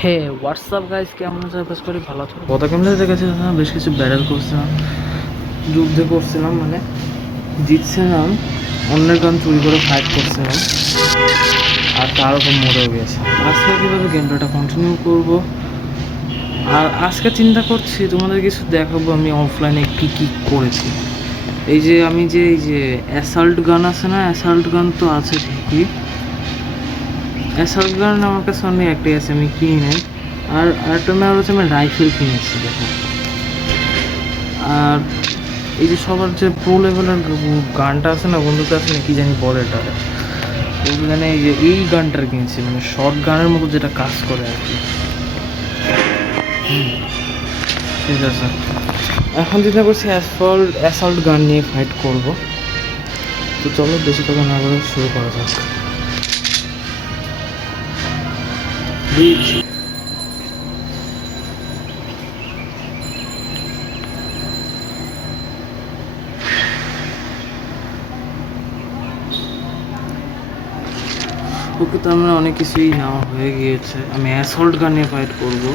হে WhatsApp guys, কেমন আছে? বেশ করি ভালো আছো? গত গেমে দেখেছিলাম বেশ কিছু ব্যারেল করছিলাম, যুদ্ধে করছিলাম, মানে জিতছিলাম, অন্যের গান চুরি করে ফাইট করছিলাম আর তার উপর মরেও গেছে। আজকে কীভাবে গেমটা কন্টিনিউ করব, আর আজকে চিন্তা করছি তোমাদের কিছু দেখাবো আমি অফলাইনে কী কী করেছি। এই যে অ্যাসাল্ট গান আছে না, অ্যাসাল্ট গান তো আছে ঠিকই, অ্যাসাল্ট গান আমার কাছে অনেক একটাই আছে, আমি কিনি নাই। আর আরেকটা ম্যাপ হচ্ছে আমি রাইফেল কিনেছি, দেখো। আর এই যে সবার যে প্রো লেভেলের গানটা আছে না, বন্ধুতে আছে না, কি জানি বলে এটা, ওখানে এই যে এই গানটার কিনছি, মানে শর্ট গানের মতো যেটা কাজ করে আর কি। ঠিক আছে, এখন চিন্তা করছি অ্যাসাল্ট গান নিয়ে ফাইট করব। তো চলো বেশি কথা না করে শুরু করা যাক। ওকে, তো আমরা অনেক কিছুই নেওয়া হয়ে গিয়েছে। আমি অ্যাসল্ট গান নিয়ে ফাইট করবো।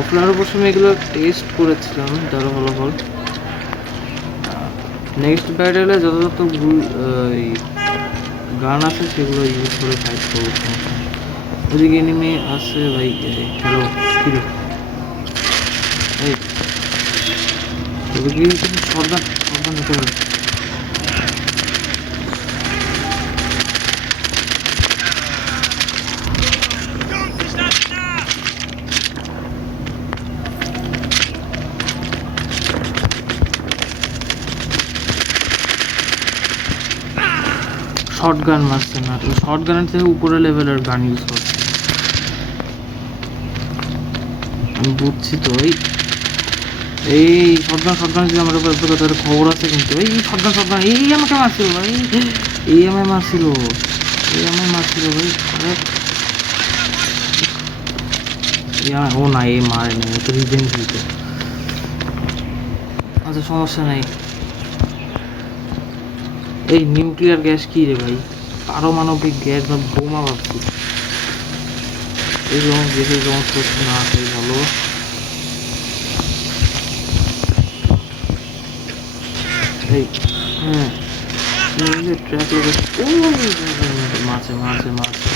অফলাইনের অবশ্য আমি এগুলো টেস্ট করেছিলাম, তারও ফলাফল। নেক্সট ব্যাটেলে যত গান আছে সেগুলো ইউজ করে ফাইট করবো। ওদিকে এনিমি আছে ভাই। হ্যালো, কি রে? এই ওদিকে শটগান শটগান দিতে পারে। শর্ট গান মারছে না, শর্ট গানের থেকে উপরে লেভেলের গান ইউজ করছে। আমি বুঝছি তো। এই শটগান যদি আমার উপর তাদের খবর আছে, কিন্তু এই শটগান এই আমাকে মারছিল ভাই, এই আমায় মারছিল, ভাই। আরে ও না, এই মারে নেই, ও তো রিভেঞ্জ দিত। আচ্ছা, সমস্যা নেই। এই নিউক্লিয়ার গ্যাস কি রে ভাই? পারমাণবিক গ্যাস বা বোমা ভাবছি। এই গ্যাসের সমস্ত না আসাই ভালো। এই হ্যাঁ, ট্র্যাক মারছে মারছে মারছে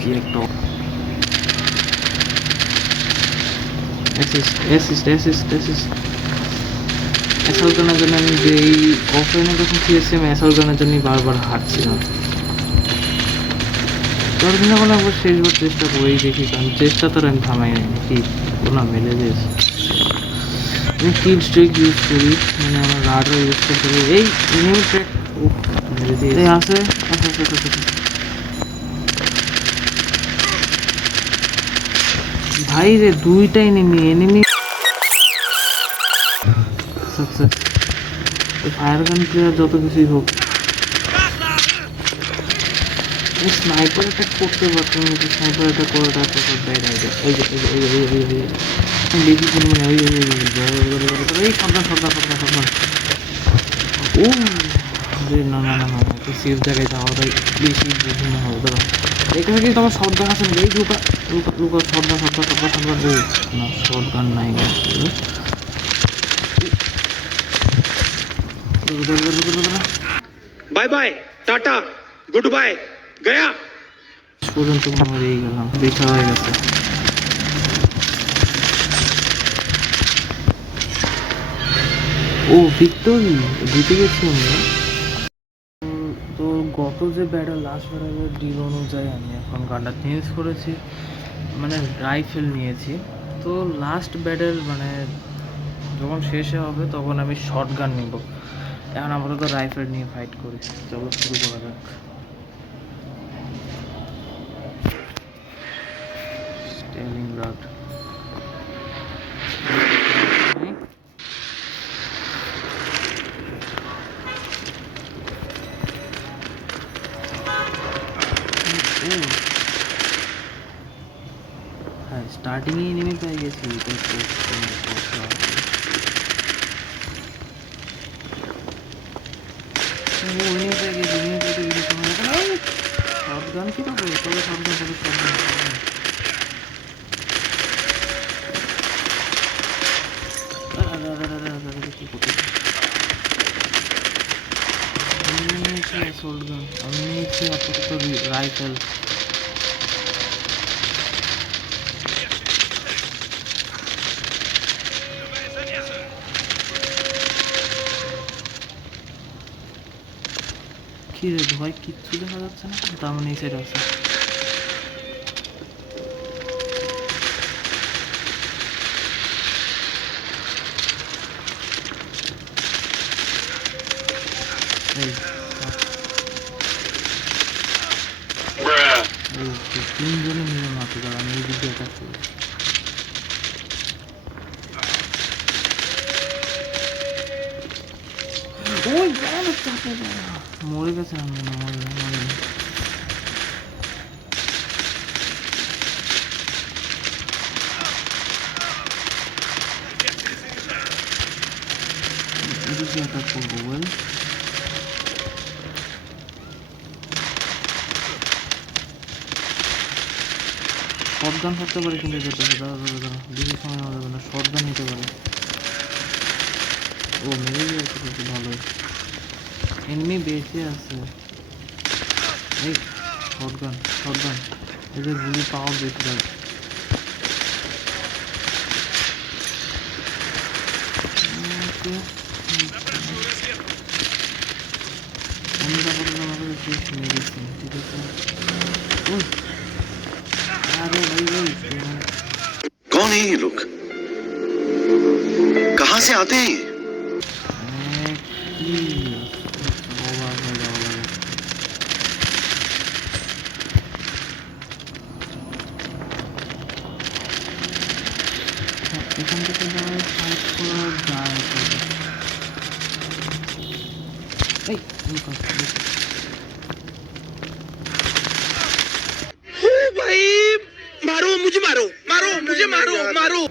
কি একটা অ্যাসাল্ট গানের জন্য আমি যে এই অফলাইনে যখন খেয়েছি, আমি অ্যাসাল্ট গানের জন্যই বারবার হারছিলাম। তার জন্য কোনো একবার শেষবার চেষ্টা করেই দেখি, কারণ চেষ্টা তো আমি থামাই নাই নাকি। ওনা মেলে দিয়েছে। আমি কিল স্ট্রিক ইউজ করি, মানে আমার রাডার ইউজ করতে পারি। এই এনিমি ট্র্যাক মেরে দিয়েছে। আছে আচ্ছা আচ্ছা আচ্ছা আচ্ছা। ভাই রে, দুইটা enemy success. Fire gun player যত কিছুই হোক, স্নাইপার অ্যাটাক করতে পারতাম, কিন্তু স্নাইপার অ্যাটাক করাটা একটা ব্যাড আইডিয়া। ওই যে বেশি পরিমাণে এই সাবধান। ও না না না না, একটু সেফ জায়গায় যাওয়াটাই বেশি বুঝুন হবে। দাঁড়া, এখানে কিন্তু আমার শর্ট গান আছে, এই Luka Luka Luka short gun ও না, শর্ট গান নাই। Bye bye, tata, good bye, Gaya. পর্যন্ত মরেই গেলাম, দেখা হয়ে গেছে। ও ভিক্টোরি, জিতে গেছি আমরা। তো গত যে লাস্ট ব্যাটেলের ডিল অনুযায়ী আমি এখন গানটা চেঞ্জ করেছি, মানে রাইফেল নিয়েছি। তো লাস্ট ব্যাটেল মানে যখন শেষে হবে তখন আমি শর্ট গান নিব। এখন আপাতত রাইফেল নিয়ে ফাইট করি। চলো শুরু করা যাক। স্টেলিনগ্রাড। হ্যাঁ, স্টার্টিংয়েই নেমে পেয়ে গেছি। গান কি রাখবো, তবে শটগান তবে শটগান। কি করতে আমি নিয়েছি অ্যাসল্ট গান, আমি নিয়েছি আপাতত রাইফেল। কি রে ভাই, কিচ্ছু দেখা যাচ্ছে না, তার মানে এই সাইড আছে। এই তিনজনে মিলে মারতে পারে, আমি এই দিকে অ্যাটাক করি। ওই মরে গেছে, আমি না মরে মরে এদিকে অ্যাটাক করবো। ওয়েল শটগান থাকতে পারে, কিন্তু দাঁড়া বেশি সময় নেওয়া যাবে না, শটগান নিতে পারে। ও মেরে গেছে, কিন্তু ভালোই এনিমি বেঁচে আছে। এই শটগান শটগান, এদের গুলি পাওয়ার বেশি পারে। মেডিসিন ঠিক আছে। अरे भाई भाई कौन है ये लोग, कहाँ से आते हैं ये? এখান থেকে ফাইট করা যায়। भाई मारो मुझे, मारो मारो मुझे, मारो मारो।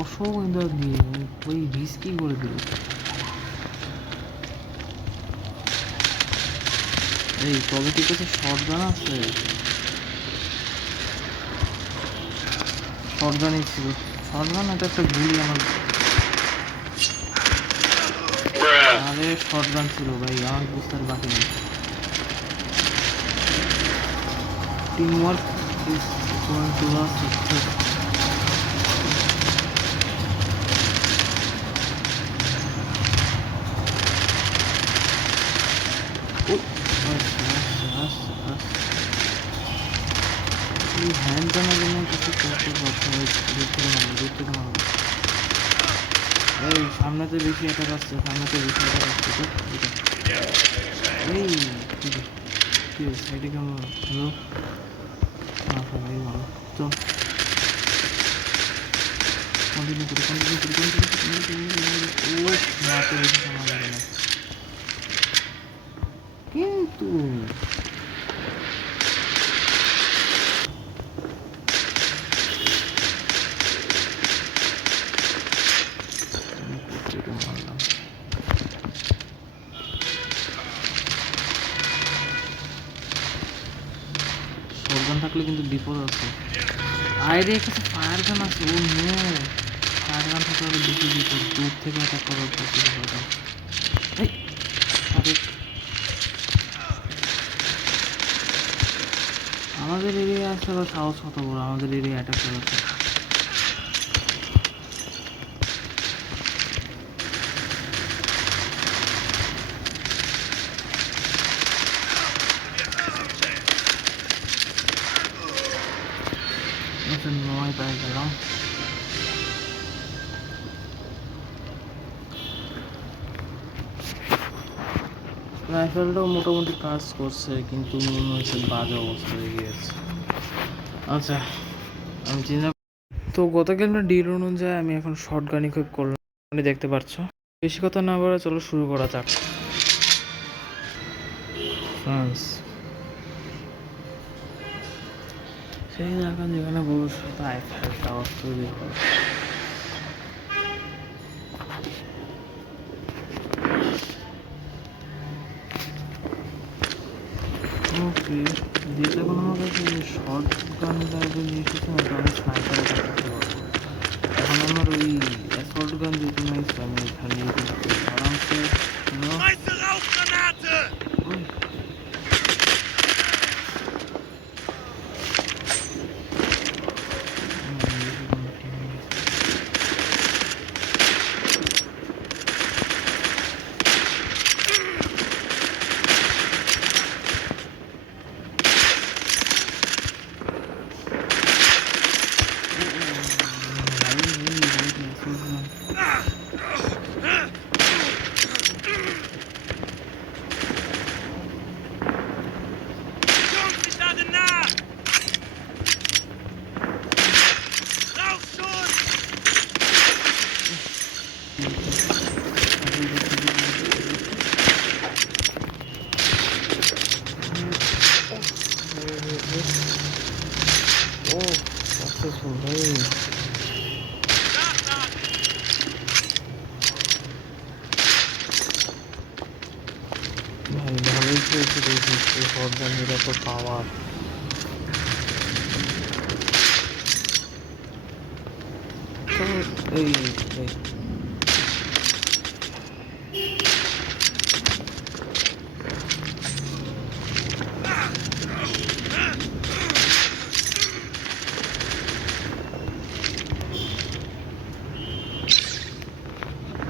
অসুবিধা দিয়ে ওই রিস্কি করে দিল। এই তবে ঠিক আছে, শটগান আছে, শটগানই ছিল। শটগান এটা একটা গুলি আমার, আরে শটগান ছিল ভাই, আমার বুঝতে বাকি নেই। Team work is going to a success. Hand জানার জন্য কিছু করতে পারছে না, দূর থেকে মারবো। এই সামনেতে বেশি অ্যাটাক আসছে, সামনেতে বেশি অ্যাটাক আসছে। তো এই কি সাইডে কেমন? হ্যালো, ভাই ভালো। চল কন্টিনিউ করি, কন্টিনিউ করি, কন্টিনিউ করি। ও মারতে বেশি সময় লাগে না কিন্তু। মারলাম শটগান থাকলে কিন্তু বিপদ আছে। আইরে কাছে ফায়ার গান আছে। ও নো, ফায়ার গান থাকলে আরো বেশি বিপদ, দূর থেকে অ্যাটাক করার পসিবল। এই আরে আমাদের এরিয়া আছে, আবার সাহস কত বড়, আমাদের এরিয়া অ্যাটাক করেছে। নয় পায়ে গেলাম। রাইফেলটাও মোটামুটি কাজ করছে, কিন্তু মনে হয়েছে বাজে অবস্থা হয়ে গিয়েছে। আচ্ছা আমি চিন্তা, তো গতকাল ডিল অনুযায়ী আমি এখন শর্ট গান ইকুইপ করলাম, আপনি দেখতে পাচ্ছ। বেশি কথা না বলে চলো শুরু করা যাক। ফ্রান্স সেই জায়গা যেখানে ভবিষ্যতে আইফেল টাওয়ার তৈরি হবে। ওকে, যেটা কোনো আমার কাছে শর্ট গান টাইপের নিয়ে এসেছে না, আমি স্নাইপার করতে পারবো। এখন আমার ওই অ্যাসল্ট গান যেহেতু নাই, আমি খালি আরামসে Schmeiße Rauchgranate! Jungs, ich lade nach! Rauchschuss! ও সাকসেসফুল ভাই। ভাই ভালোই খেয়েছি, দেখি শর্ট গানের এত পাওয়ার। এই এই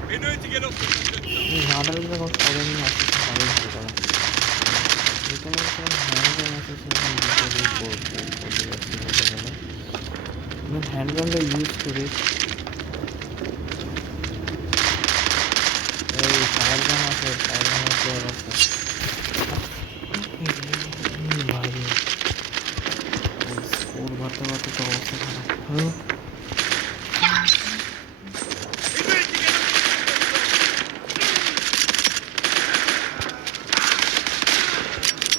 Benötige Luftunterstützung! রাডারগুলো এখন সবাই নিয়ে আসছে, ভালোই হতে পারে। যেখানে হ্যান্ডগান আছে সেখানে আমি হ্যান্ডগানটা ইউজ করি। এই ফায়ার গান আছে, ফায়ার গান আছে ভাই স্কোর বাড়তে বাড়তে তো অবস্থা খারাপ। Hello Benötige Luftunterstützung!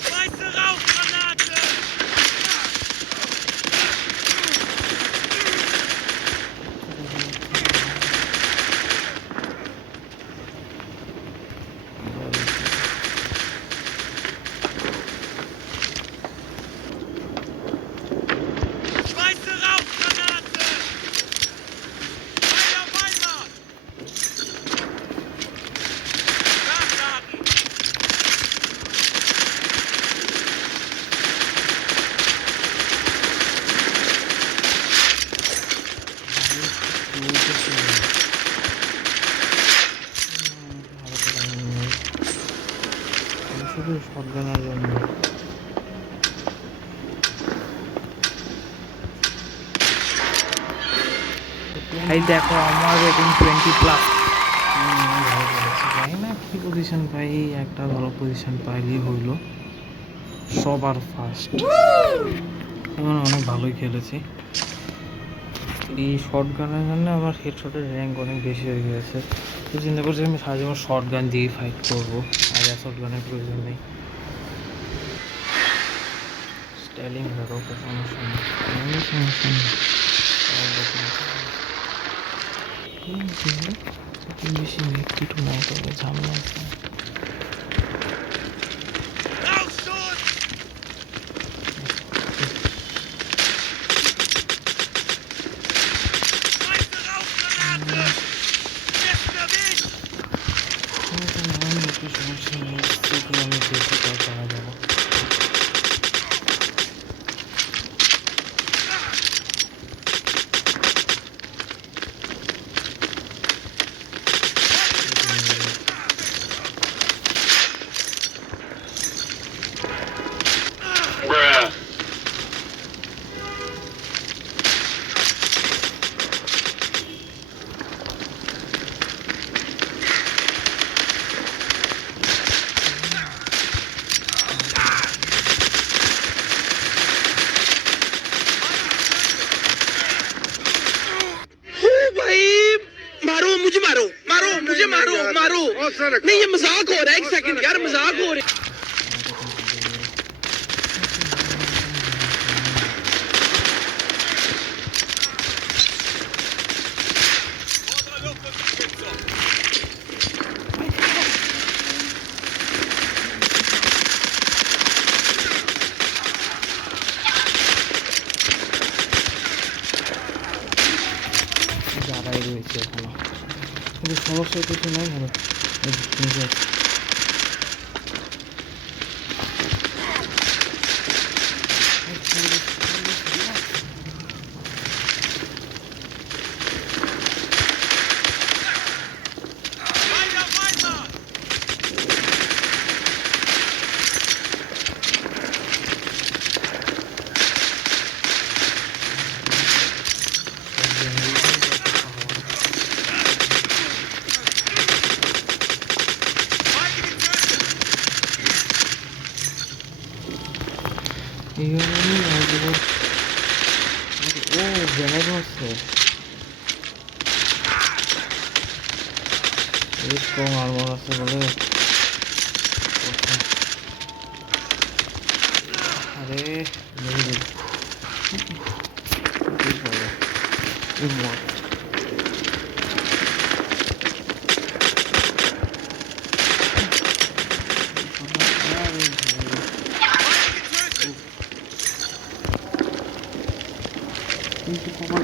Schmeiße Rauchgranate! Schmeiße Rauchgranate! Feuer auf einmal! Nachladen! শুধু শর্ট গানের জন্য ভাই দেখো আমার রেটিং 20+। জানি না কি পজিশন পাই, একটা ভালো পজিশন পাইলেই হইলো। সবার ফার্স্ট এখন অনেক ভালোই খেলেছি। এই শর্ট গানের জন্য আমার হেডশটের র্যাঙ্ক অনেক বেশি হয়ে গেছে, তো চিন্তা করছি আমি সারা জীবন শর্ট গান দিয়েই ফাইট করবো, আর অ্যাসল্ট গানের প্রয়োজন নেই। স্টাইলিং রাখো, সমস্যা নেই, কোনো সমস্যা নেই। বেশি নেট কিছু নাই, তবে ঝামেলা আছে। Rauchschuss! Schmeiße Rauchgranate! Bester Weg! সমস্যা নেই, তোকে আমি দেখি তার করা যাবো। नहीं ये मजाक हो रहा है, एक सेकंड यार, मजाक हो रहा है। আছে এখনো, কিন্তু সমস্যা কিছু নেই। ভালো এই যে নিচে আছে। এইখানে ও গ্রেনেড মারছে, এই স্ট্রং আর্মার আছে বলে। আরে মেরে দিল। এই মর। কিন্তু কপাল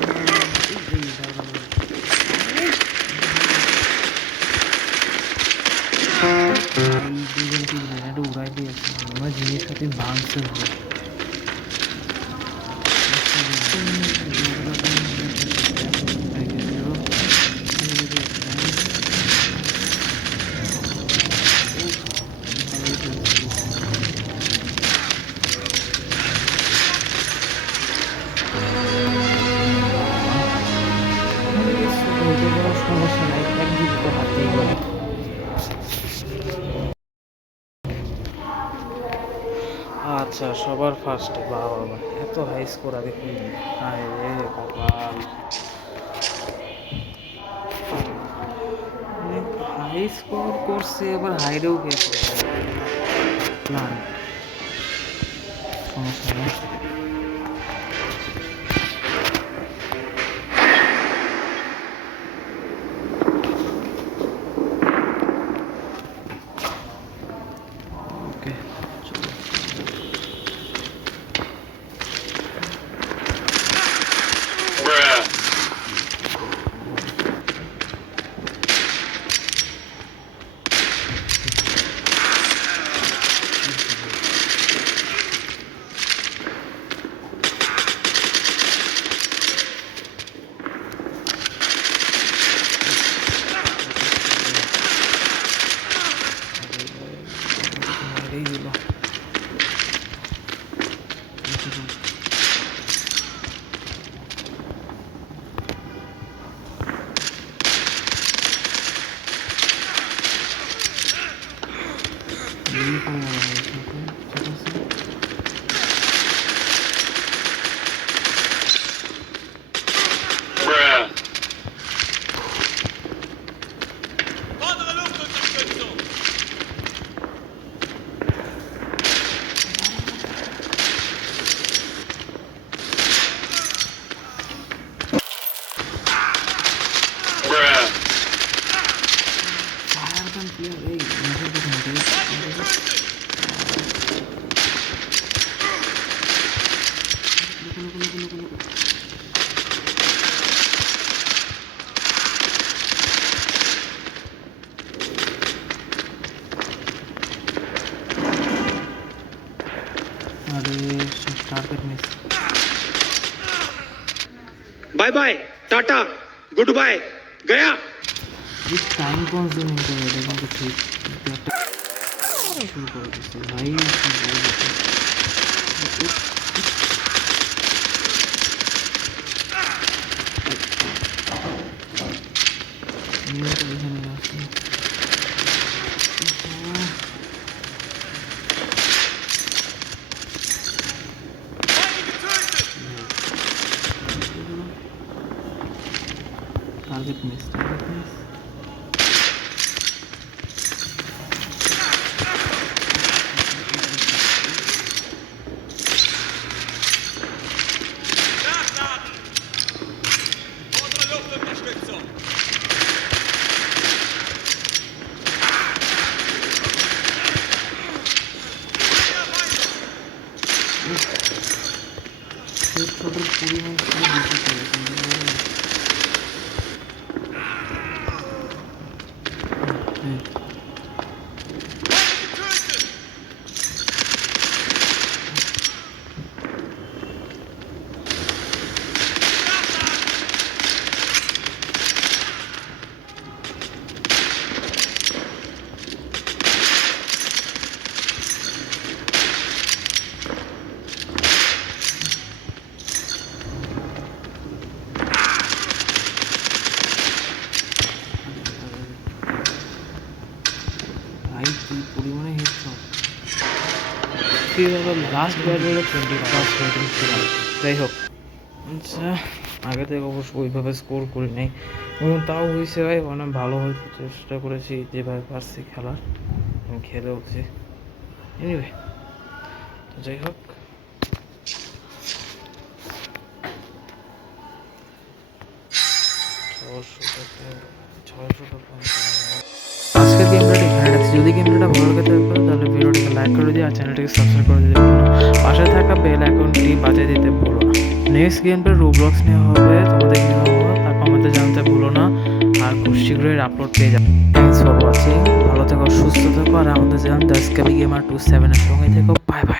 দুজনকে গ্রেনেড উড়াই দিয়েছে, আমার জিনিসপাতি ভাঙছে ভালো। সমস্যা নাই, একদিন তো হাতেই গেল। আচ্ছা সবার ফার্স্টে, বাবা বাবা এত হাই স্কোর আগে করিনি। হায় রে কপাল, হাই স্কোর করছে এবার হাইরেও গেছে। প্ল্যান সমস্যা নেই। ওকে চলো। মেরেই দিল। Target miss. Bye bye tata good bye गया। इस टाइम कंज्यूमिंग করে এটা কিন্তু ঠিক শুরু করে দিচ্ছে ভাই। এখানে আসছে टारगेट मिस, टारगेट मिस। হেডশটের পরিমাণ ছিল বেশি করে কিন্তু ফ্রিভাবে লাস্ট ব্যাটেলে 21 রেটিং ছিলাম। যাই হোক, আচ্ছা আগে থেকে অবশ্য ওইভাবে স্কোর করি নাই, তাও হয়েছে ভাই অনেক ভালো হয়তো চেষ্টা করেছি যেভাবে পারছি খেলার, আমি খেলে উঠছি। এনিওয়ে, তো যাই হোক, আজকের গেমটা এখানে রাখছি। যদি গেমটা ভালো লাগে থাকে তাহলে ভিডিওটিকে লাইক করে দিও আর চ্যানেলটিকে সাবস্ক্রাইব করে দিতে ভুলো না। পাশে থাকা বেল আইকনটি বাজিয়ে দিতে ভুলো না। নেক্সট গেমটা রোবলক্স নেওয়া হবে, তোমাদের নিয়ে হবো, তার কমেন্টে জানাতে ভুলো না। আর খুব শীঘ্রই আপলোড পেয়ে যাবে। থ্যাংকস ফর ওয়াচিং, ভালো থেকো, সুস্থ থেকো, আর আমাদের চ্যানেল দ্য স্ক্যাবি গেমার 27 এর সঙ্গে থেকো। Bye bye.